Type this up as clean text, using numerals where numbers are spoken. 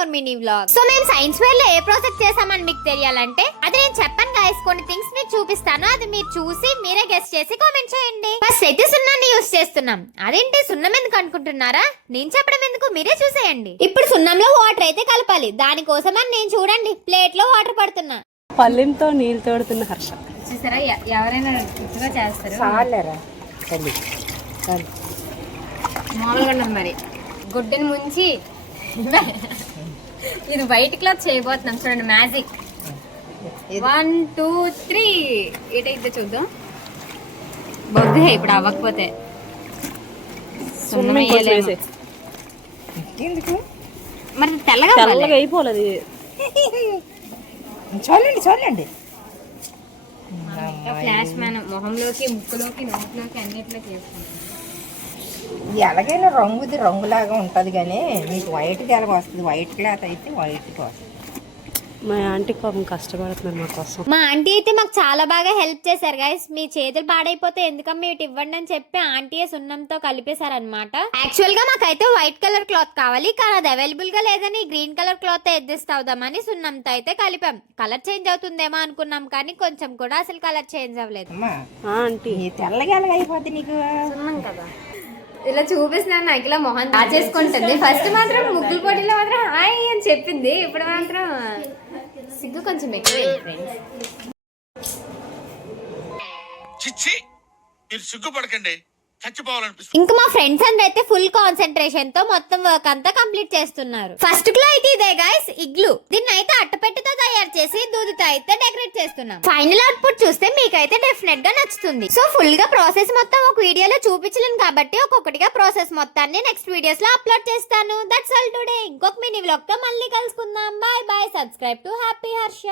More mini vlog. So మేము science fair లో ఏ project చేసామని మీకు తెలియాలంటే అది నేను చెప్పాను గైస్. కొన్ని థింగ్స్ మీకు చూపిస్తాను, అది మీరు చూసి మీరే గెస్ చేసి కామెంట్ చేయండి. ఫస్ట్ అయితే సున్నాన్ని యూస్ చేస్తున్నాం. అదేంటి సున్నం ఎందుకు అనుకుంటున్నారా? నేను చెప్పడం ఎందుకు, మీరే చూసేయండి. ఇప్పుడు సున్నంలో వాటర్ అయితే కలపాలి. దానికోసం అని నేను చూడండి ప్లేట్ లో వాటర్ పడుతున్నా. పల్లెంతో నీళ్ళు తోడుతున్న హర్ష. చూసారా, ఎవరైనా గుర్తుగా చేస్తారు. మామూలుగా ఉండదు మరి. గుడ్డని ముంచి ఇది వైట్ క్లాత్ చేయబోతున్నాం. చూడండి మ్యాజిక్. 1 2 3 ఏటైతే చూద్దాం. బొగ్గు ఇప్పుడు అవ్వకపోతే మరి తెల్లగా అయిపోలేదు. చూడండి ఫ్లాష్ మ్యాన్ మొహంలోకి ముక్కులోకి నోట్లోకి అన్నిట్లోకి వేసుకుంటాం. ఎలాగైనా రంగుది రంగులాగా ఉంటది కానీ మీకు వైట్ ఎలాగ వస్తుంది. వైట్ క్లాత్ అయితే వైట్ వస్తుంది. మా ఆంటీ పాపం కష్టపడుతున్నారు మా కోసం. మా ఆంటీ అయితే మాకు చాలా బాగా హెల్ప్ చేశారు గైస్. మీ చేతులు పాడైపోతే ఎందుకమ్మా ఇటు ఇవ్వండి అని చెప్పి ఆంటీ సున్నంతో కలిపేశారనమాట. యాక్చువల్ గా మాకైతే వైట్ కలర్ క్లాత్ కావాలి, కానీ అది అవైలబుల్ గా లేదని గ్రీన్ కలర్ క్లాత్ అడ్జస్ట్ అవుదామని సున్నంతో అయితే కలిపాం. కలర్ చేంజ్ అవుతుందేమో అనుకున్నాం కానీ కొంచెం కూడా అసలు కలర్ చేంజ్ అవ్వలేదు. ఆంటీ తెల్లగా ఎలాగ అయిపోద్ది నీకు సున్నం కదా. ఇలా చూపిస్తున్నాను నాకు ఇలా మొహం దాచేసుకుంటుంది. ఫస్ట్ మాత్రం ముగ్గుల పోటీలో మాత్రం హాయ్ అని చెప్పింది, ఇప్పుడు మాత్రం సిగ్గు కొంచెం ఎక్కువ. సిగ్గుపడకండి, ఇంకా మా ఫ్రెండ్స్ అందరూ అయితే ఫుల్ కాన్సన్ట్రేషన్ తో మొత్తం వర్క్ అంతా కంప్లీట్ చేస్తున్నారు. ఫస్ట్ క్లో అయితే ఇదే గైస్, ఇగ్లు. దీన్ని అయితే అట్టపెట్టెతో తయారు చేసి దూదితో అయితే డెకరేట్ చేస్తున్నాం. ఫైనల్ అవుట్పుట్ చూస్తే మీకైతే డెఫినెట్ గా నచ్చుతుంది. సో ఫుల్ గా ప్రాసెస్ మొత్తం ఒక వీడియోలో చూపించలేను కాబట్టి ఒక్కొక్కటిగా ప్రాసెస్ మొత్తాన్ని నెక్స్ట్ వీడియోస్ లో అప్లోడ్ చేస్తాను. That's all today. ఇంకొక మినీ వ్లాగ్ తో మళ్ళీ కలుసుకుందాం. Bye bye. Subscribe to happy Harsha.